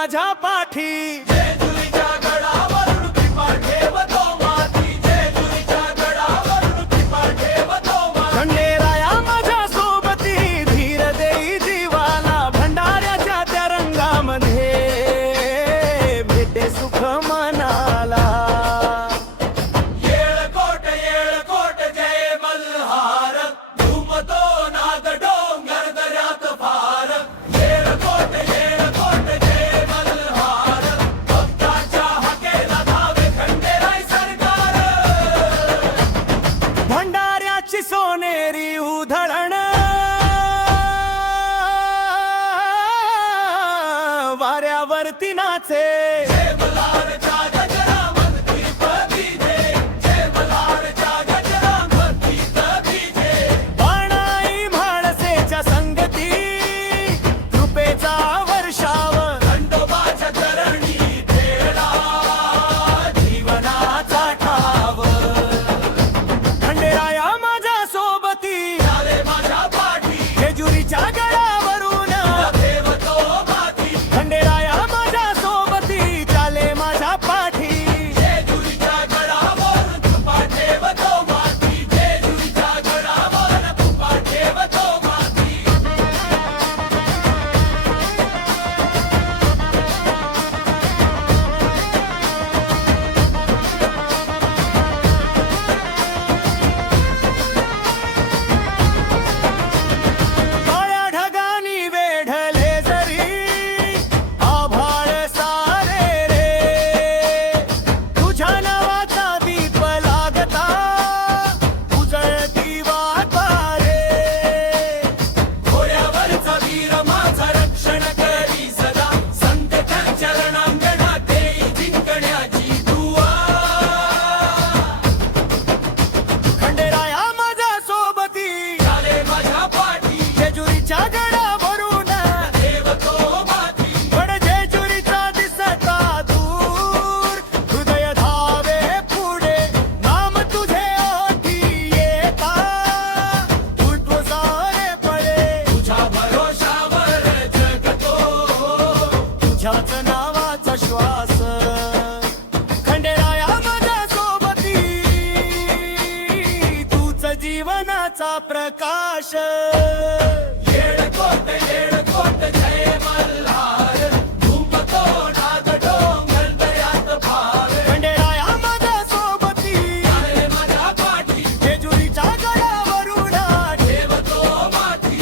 माझ्या पाठी जेजुरीच्या गडावरून कृपा ठेवतो माती, जेजुरीच्या गडावरून कृपा ठेवतो माती. खंडेराया माझ्या सोबती धीर देई जीवाला, भंडाऱ्याच्या त्या रंगामध्ये भेटे सुख मनाला. येळकोट जय मल्हार, घुमतो नाग डोंगर दऱ्यात फार. येळकोट जय मल्हार, भक्ताच्या हाकेला धावे खंडेराय सरकार. भंडाऱ्याची सोनेरी उधळण वाऱ्यावरती नाचे. जय मल्हारच्या गजरामत कीर्तन दे, जय मल्हारच्या गजरामत कीर्तन दे. बाणाई म्हाळसेच्या संगती कृपेचा वर्षाव, खंडोबाच्या चरणी ठेवला जीवनाचा ठाव. खंडेराया माझ्या सोबती झाले माझ्या पाठी, जेजुरीच्या गडावरून. ठेवतो माती. खंडेराया माझ्या सोबती चाले माझ्या पाठी. जेजुरीच्या गडावर कृपा ठेवतो माती, जेजुरीच्या गडावर कृपा ठेवतो माती. काळ्या ढगानी वेढले जरी आभाळ सारे रे, तुझ्या नावाचा दीप लागता उजळती वाटा रे. घोड्यावरचा वीर माझा रक्षण करी सदा, संतांच्या चरणांगणात देई जिंकण्याची दुआ. खंडेराया माझ्या सोबती झाले माझ्या पाठी, जेजुरीच्या गडावरून. ठेवतो माती. पण जेजुरीचा दिसता दूर, हृदय धावे पुढे नाम तुझे ओठी येता, उठव सारे पळे तुझ्या भरोशावर जगतो, तुझ्याच नावाचा श्वास. खंडेराया माझ्या सोबती तूच जीवनाचा प्रकाश. येळकोट जय मल्हार, घुमतो नाग डोंगर दऱ्यात फार. खंडेराया माझ्या सोबती झाले माझ्या पाठी, जेजुरीच्या गडावरून. ठेवतो माती.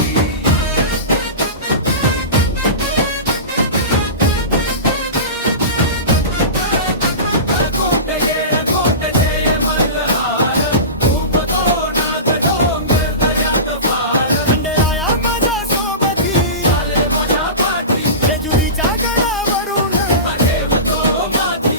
येळकोट जय मल्हार, घुमतो नाग डोंगर दऱ्यात फार. खंडेराया माझ्या सोबती झाले माझ्या पाठी, जेजुरीच्या गडावरून. ठेवतो माती.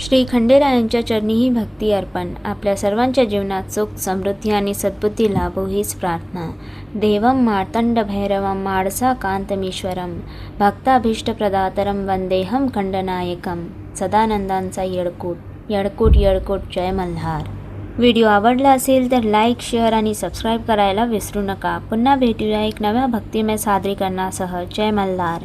श्री खंडेरायांच्या चरणी ही भक्ती अर्पण. आपल्या सर्वांच्या जीवनात सुख समृद्धी आणि सद्बुद्धी लाभो हीच प्रार्थना. देवं मार्तंड भैरवं माडसा कांतमीश्वरम, भक्ताभीष्टप्रदातरं वंदेहम खंडनायकम. सदानंदांचा येळकोट येळकोट येळकोट जय मल्हार. व्हिडिओ आवडला असेल तर लाईक, शेअर आणि सबस्क्राईब करायला विसरू नका. पुन्हा भेटूया एक नव्या भक्तिमय सादरीकरणासह. जय मल्हार.